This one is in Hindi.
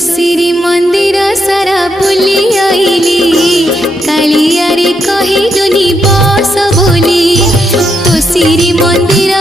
श्री मंदिर सारा बुली आईली कालिया रे कहिलुनी बस बोली तो श्री मंदिर